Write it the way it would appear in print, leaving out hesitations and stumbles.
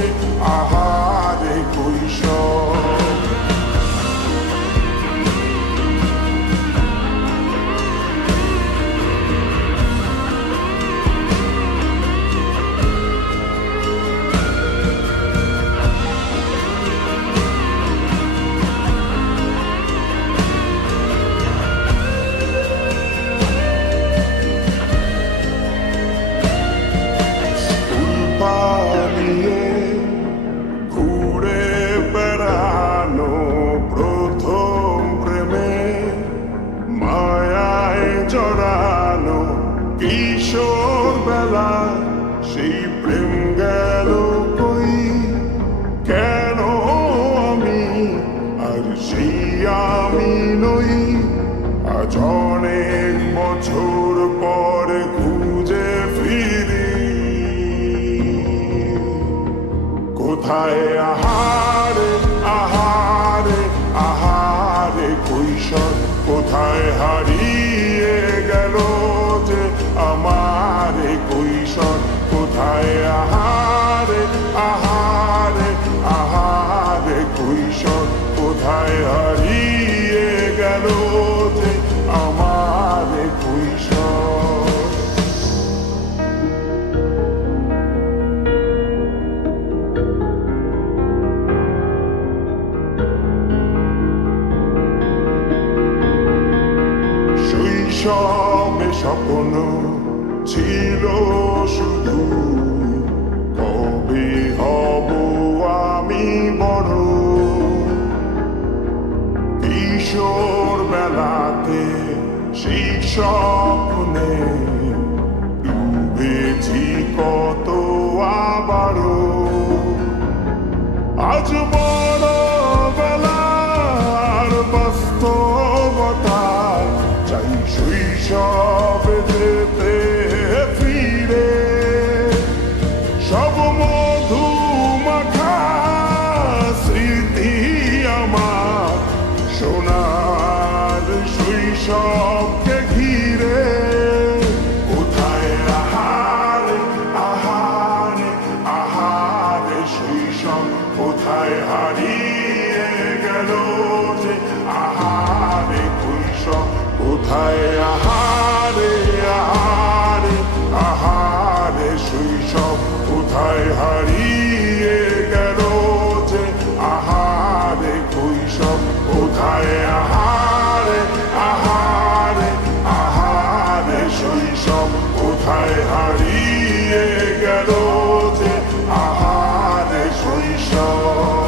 যে আহারে কৈশোর। পালিয়ে ঘুরে বেড়ানো প্রথম প্রেমে, মায়ায় জড়ানো কিশোর বেলা, সেই প্রেম গেল কই, কেন আমি আর সেই আমি নই। আজ অনেক বছর পরে খুঁজে ফিরি, কোথায় আহারে আহারে আহারে কৈশোর, কোথায় হারিয়ে গেল যে আমার কৈশোর। কোথায় আহারে আহারে আহারে কৈশোর, কোথায় হারিয়ে গেল যে আমার কৈশোর। শৈশবে স্বপ্ন ছিল শুধু, কবে হব আমি বড়। কিশোর বেলাতে সেই স্বপ্নে ডুবেছি কত আবারও। আজ বড় বেলার বাস্তবতায় চাই শৈশবে যেতে ফিরে। সব মধু মাখা স্মৃতি আমার সোনার শৈশবকে ঘিরে। কোথায় আহারে আহারে আহারে শৈশব, কোথায় হারিয়ে গেল যে আহারে কৈশোর। কোথায় আহারে আহারে আহারে শৈশব, কোথায় হারিয়ে গেল যে আহারে কৈশোর। কোথায় আহারে আহারে আহারে শৈশব, কোথায় হারিয়ে গেল যে আহারে শৈশব।